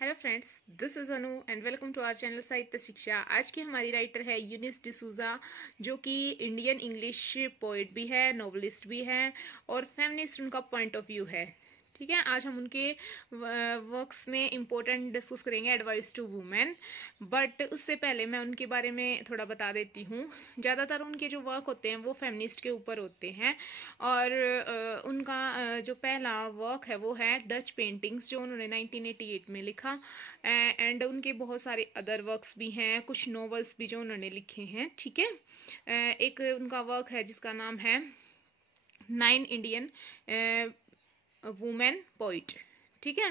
Hello friends, this is Anu and welcome to our channel Sahitya Shiksha. आज की हमारी राइटर है यूनिस डिसूजा, जो कि इंडियन इंग्लिश पोइट भी है, नोवेलिस्ट भी है और फेमिनिस्ट उनका पॉइंट ऑफ व्यू है। ठीक है, आज हम उनके वर्क्स में इम्पोर्टेंट डिस्कस करेंगे, एडवाइस टू वुमेन। बट उससे पहले मैं उनके बारे में थोड़ा बता देती हूँ। ज़्यादातर उनके जो वर्क होते हैं वो फेमिनिस्ट के ऊपर होते हैं और उनका जो पहला वर्क है वो है डच पेंटिंग्स, जो उन्होंने 1988 में लिखा। एंड उनके बहुत सारे अदर वर्क्स भी हैं, कुछ नॉवेल्स भी जो उन्होंने लिखे हैं। ठीक है, एक उनका वर्क है जिसका नाम है 9 इंडियन वुमेन पोइट। ठीक है,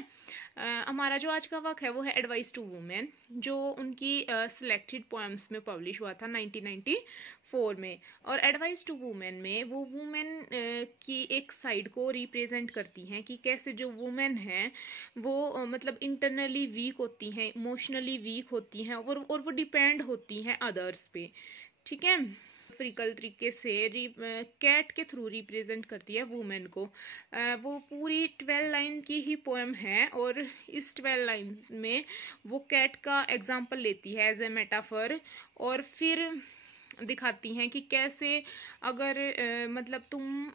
हमारा जो आज का वर्क है वो है एडवाइस टू वुमेन, जो उनकी सिलेक्टेड पोएम्स में पब्लिश हुआ था 1994 में। और एडवाइस टू वुमेन में वो वुमेन की एक साइड को रिप्रेजेंट करती हैं कि कैसे जो वुमेन हैं वो मतलब इंटरनली वीक होती हैं, इमोशनली वीक होती हैं और वो डिपेंड होती हैं अदर्स पे। ठीक है, फ्रिकल तरीके से कैट के थ्रू रिप्रेजेंट करती है वुमेन को। वो पूरी 12 लाइन की ही पोएम है और इस 12 लाइन में वो कैट का एग्जाम्पल लेती है एज ए मेटाफर और फिर दिखाती हैं कि कैसे अगर मतलब तुम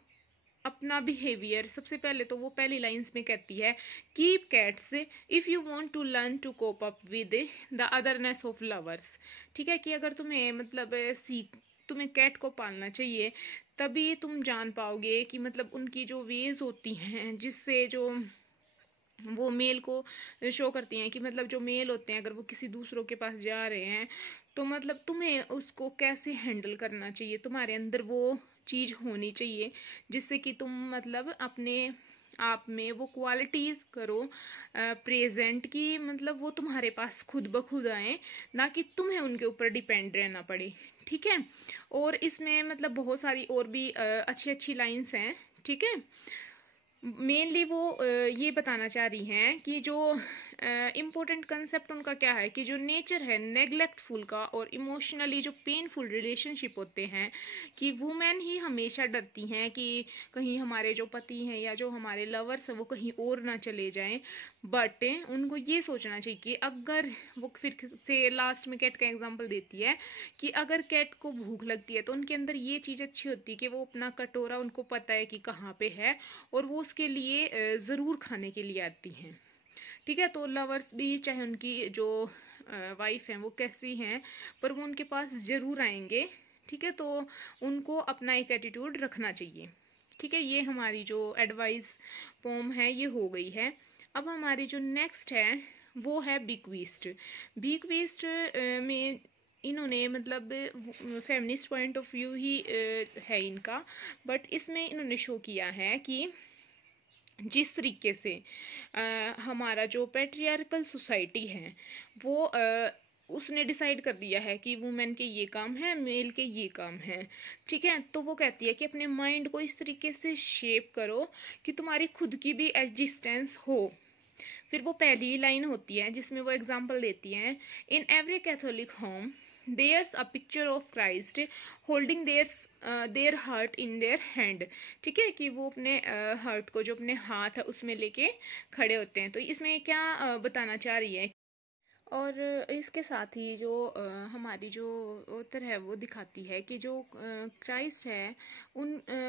अपना बिहेवियर, सबसे पहले तो वो पहली लाइंस में कहती है keep cats if you want to learn to cope up with the otherness of lovers. ठीक है, कि अगर तुम्हें मतलब तुम्हें कैट को पालना चाहिए, तभी तुम जान पाओगे कि मतलब उनकी जो वेज होती हैं जिससे जो वो मेल को शो करती हैं कि मतलब जो मेल होते हैं अगर वो किसी दूसरों के पास जा रहे हैं तो मतलब तुम्हें उसको कैसे हैंडल करना चाहिए, तुम्हारे अंदर वो चीज़ होनी चाहिए जिससे कि तुम मतलब अपने आप में वो क्वालिटीज़ करो प्रेजेंट की, मतलब वो तुम्हारे पास खुद ब खुद आए, ना कि तुम्हें उनके ऊपर डिपेंड रहना पड़े। ठीक है, और इसमें मतलब बहुत सारी और भी अच्छी अच्छी लाइंस हैं। ठीक है, मेनली वो ये बताना चाह रही हैं कि जो इम्पोर्टेंट कंसेप्ट उनका क्या है कि जो नेचर है नेग्लेक्टफुल का और इमोशनली जो पेनफुल रिलेशनशिप होते हैं, कि वुमेन ही हमेशा डरती हैं कि कहीं हमारे जो पति हैं या जो हमारे लवर्स हैं वो कहीं और ना चले जाएं। बट उनको ये सोचना चाहिए कि अगर वो फिर से लास्ट में कैट का एग्जांपल देती है कि अगर कैट को भूख लगती है तो उनके अंदर ये चीज़ अच्छी होती है कि वो अपना कटोरा, उनको पता है कि कहाँ पे है और वो उसके लिए ज़रूर खाने के लिए आती हैं। ठीक है, तो लवर्स भी चाहे उनकी जो वाइफ हैं वो कैसी हैं पर वो उनके पास ज़रूर आएंगे। ठीक है, तो उनको अपना एक एटीट्यूड रखना चाहिए। ठीक है, ये हमारी जो एडवाइस पोम है ये हो गई है। अब हमारी जो नेक्स्ट है वो है बीक्विस्ट। बीक्विस्ट में इन्होंने मतलब फेमिनिस्ट पॉइंट ऑफ व्यू ही है इनका, बट इसमें इन्होंने शो किया है कि जिस तरीके से हमारा जो पैट्रियार्कल सोसाइटी है वो उसने डिसाइड कर दिया है कि वुमेन के ये काम है, मेल के ये काम है। ठीक है, तो वो कहती है कि अपने माइंड को इस तरीके से शेप करो कि तुम्हारी खुद की भी एग्जिस्टेंस हो। फिर वो पहली लाइन होती है जिसमें वो एग्जाम्पल देती हैं, in every Catholic home there's a picture of Christ holding their heart in their hand. ठीक है, कि वो अपने हार्ट को जो अपने हाथ है उसमें लेके खड़े होते हैं। तो इसमें क्या बताना चाह रही है, और इसके साथ ही जो हमारी जो ऑथर है वो दिखाती है कि जो क्राइस्ट है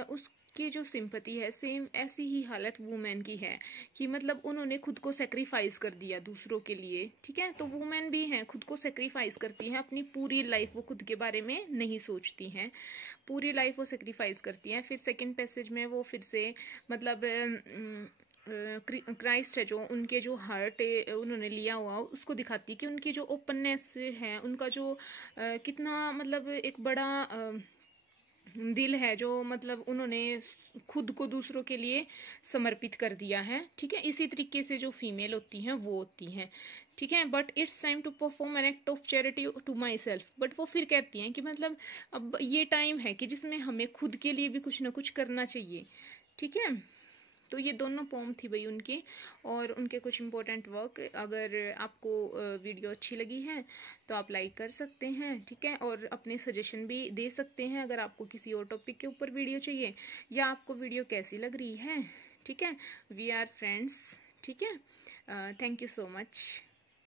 उसकी जो सिंपैथी है सेम ऐसी ही हालत वुमेन की है कि मतलब उन्होंने खुद को सेक्रीफाइस कर दिया दूसरों के लिए। ठीक है, तो वुमेन भी हैं, खुद को सेक्रीफाइस करती हैं, अपनी पूरी लाइफ वो खुद के बारे में नहीं सोचती हैं, पूरी लाइफ वो सेक्रीफाइस करती हैं। फिर सेकंड पैसेज में वो फिर से मतलब क्राइस्ट है जो उनके जो हार्ट उन्होंने लिया हुआ उसको दिखाती है कि उनकी जो ओपननेस है, उनका जो कितना मतलब एक बड़ा दिल है, जो मतलब उन्होंने खुद को दूसरों के लिए समर्पित कर दिया है। ठीक है, इसी तरीके से जो फीमेल होती हैं वो होती हैं। ठीक है, but it's time to perform an act of charity to myself. But वो फिर कहती हैं कि मतलब अब ये टाइम है कि जिसमें हमें खुद के लिए भी कुछ ना कुछ करना चाहिए। ठीक है, तो ये दोनों पोम थी भाई उनकी और उनके कुछ इंपॉर्टेंट वर्क। अगर आपको वीडियो अच्छी लगी है तो आप लाइक कर सकते हैं। ठीक है, और अपने सजेशन भी दे सकते हैं अगर आपको किसी और टॉपिक के ऊपर वीडियो चाहिए या आपको वीडियो कैसी लग रही है। ठीक है, वी आर फ्रेंड्स। ठीक है, थैंक यू सो मच।